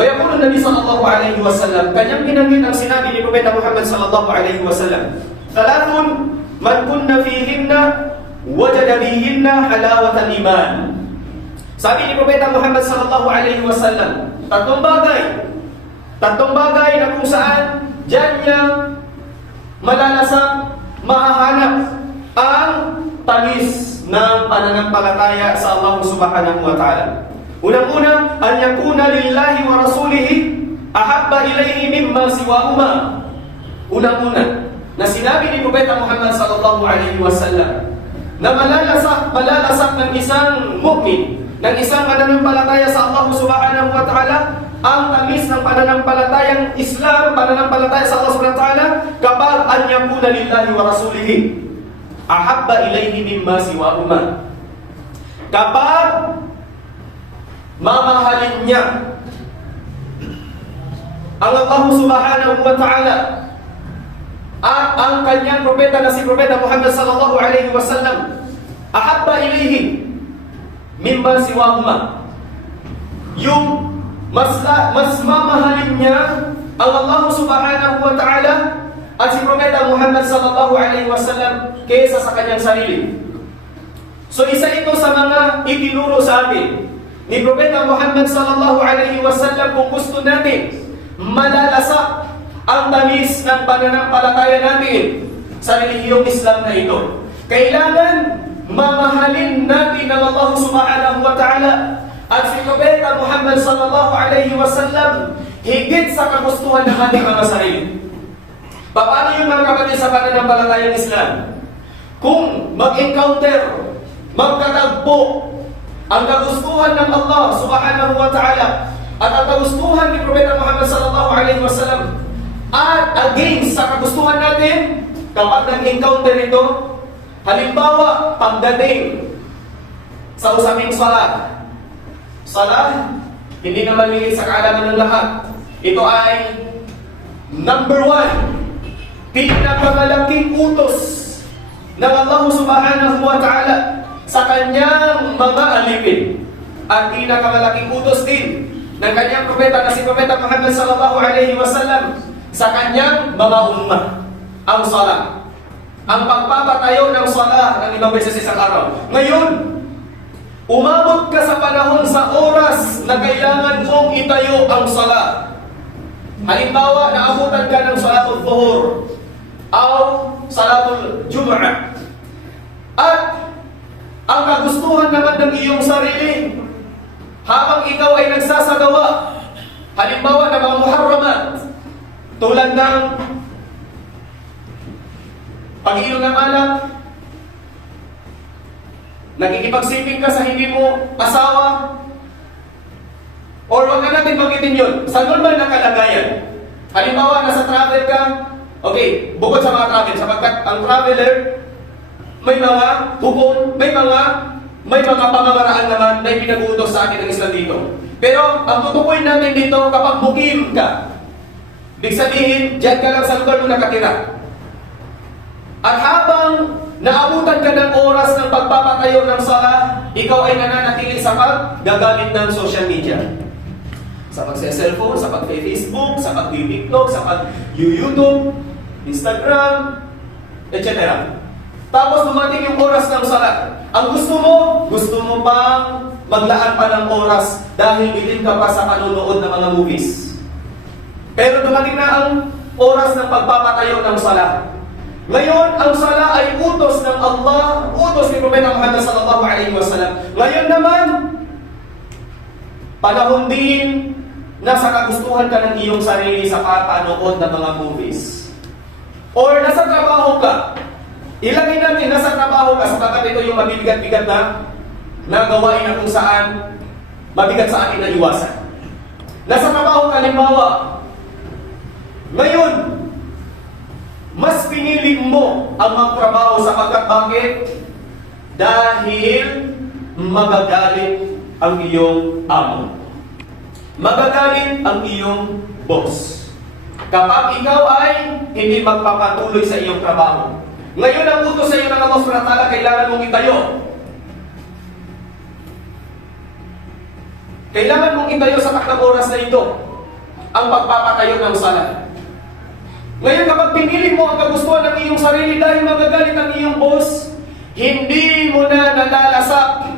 Wa yaqulu Nabi sallallahu alaihi wasallam, kanyang binanggit ang sinabi ni Propeta Muhammad sallallahu alaihi wasallam, "Thalathun man kunna fihinna wajada bihinna halawatan iman." Sabi ni Propeta Muhammad sallallahu alaihi wasallam, tatlong bagay, tatlong bagay na kung saan diyan niya malalasa, mahahanap ang tamis ng pananampalataya sa Allah subhanahu wa ta'ala. Unang-una, an yakuna lillahi wa rasulihi ahabba ilayhi mimma siwahuma. Unang-una, na sinabi ni Propeta Muhammad sallallahu alaihi wasallam. Na malalasak, malalasak ng isang mu'min, ng isang mananampalataya sa Allah subhanahu wa ta'ala, ang tamis ng pananampalatayang Islam, pananampalataya sa Allah subhanahu wa ta'ala, kapag an yakuna lillahi wa rasulihi ahabba ilayhi mimma siwahuma. Kapag mamahalin niya ang Allah subhanahu wa ta'ala. At ang kanyang propeta na si Propeta Muhammad sallallahu alaihi wasallam. Ahabba ilayhi mimma siwahuma yung mas, mas mamahalin niya ang Allah subhanahu wa ta'ala. At si Propeta Muhammad sallallahu alaihi wasallam. Kaysa sa kanyang sarili so isa ito sa mga itinuro sa atin ni Propeta Muhammad sallallahu alaihi wasallam kung gusto natin malalasak ang tamis ng pananampalataya natin sa relihiyong Islam na ito. Kailangan mamahalin natin ang Allah subhanahu wa ta'ala at si Propeta Muhammad sallallahu alaihi wasallam higit sa kagustuhan ng ating mga sarili. Paano yung mga kapatid sa pananampalatayang Islam? Kung mag-encounter, magkatagpo ang kagustuhan ng Allah subhanahu wa ta'ala at ang kagustuhan ni Propeta Muhammad sallallahu alaihi wasallam at against sa kagustuhan natin kapag nag-encounter ito halimbawa pagdating sa usaping salat. Salat hindi naman lingid sa kaalaman ng lahat. Ito ay number one pinakamalaking utos ng Allah subhanahu wa ta'ala sa kanyang mga alipin. At pinakamalaking utos din ng kanyang propeta na si Propeta Muhammad sallallahu alaihi wasallam sa kanyang mga ummah ang sala. Ang pagpapatayo ng sala ng limang beses sa isang araw. Ngayon umabot ka sa panahon sa oras na kailangan mong itayo ang sala. Halimbawa naabutan ka ng salatul zuhur o salatul jum'ah at ang kagustuhan naman ng iyong sarili habang ikaw ay nagsasagawa, halimbawa ng mga muharramat, tulad ng pag-inom ng alak, nagikipagsiping ka sa hindi mo asawa, or wag na natin banggitin yun, sa normal na kalagayan. Halimbawa, nasa travel ka, okay, bukod sa mga travel, sapagkat ang traveler, may mga hukom, may mga may mga pamamaraan naman na ipinag-uutos sa atin ng Islam dito. Pero ang tutukoy natin dito kapag mukim ka, Ibig sabihin, dyan ka lang sa lugar mo nakatira. At habang naabutan ka ng oras ng pagpapatayo ng sala, ikaw ay nananatili sa paggagamit ng social media. Sa pag-cellphone, sa pag-Facebook, sa pag-TikTok, sa pag-YouTube, Instagram, etc. Tapos dumating yung oras ng salat. Ang gusto mo, gusto mo pang maglaan pa ng oras dahil bitin ka pa sa panonood ng mga movies. Pero dumating na ang oras ng pagpapatayo ng sala. Ngayon, ang sala ay utos ng Allah, utos ni Propeta Muhammad sallallahu alaihi wasallam. Ngayon naman, panahon din na sa kagustuhan ka ng iyong sarili sa kapanood ng mga movies. Or nasa trabaho ka, Ilagay natin, nasa trabaho ka, sapagkat ito yung mabibigat-bigat na na gawain na kung saan mabigat sa atin na iwasan. Nasa trabaho ka, halimbawa, ngayon, mas pinili mo ang magtrabaho sapagkat bakit? Dahil magagalit ang iyong amo. Magagalit ang iyong boss. Kapag ikaw ay hindi magpapatuloy sa iyong trabaho, ngayon ang utos sa iyo ng wa ta'ala, kailangan mong itayo. Kailangan mong itayo sa takdang oras na ito. ang pagpapatayo ng sala. Ngayon kapag pinili mo ang kagustuhan ng iyong sarili dahil magagalit ang iyong boss, hindi mo na nalalasak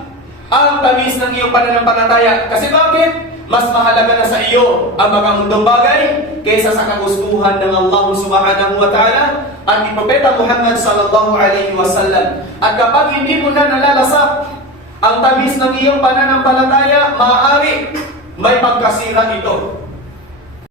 ang tamis ng iyong pananampalataya. Kasi bakit? Mas mahalaga na sa iyo ang mga mundong bagay kaysa sa kagustuhan ng Allah subhanahu wa ta'ala at ni Propeta Muhammad sallallahu alaihi wasallam. At kapag hindi mo na nalalasak ang tamis ng iyong pananampalataya, maaari may pagkasira ito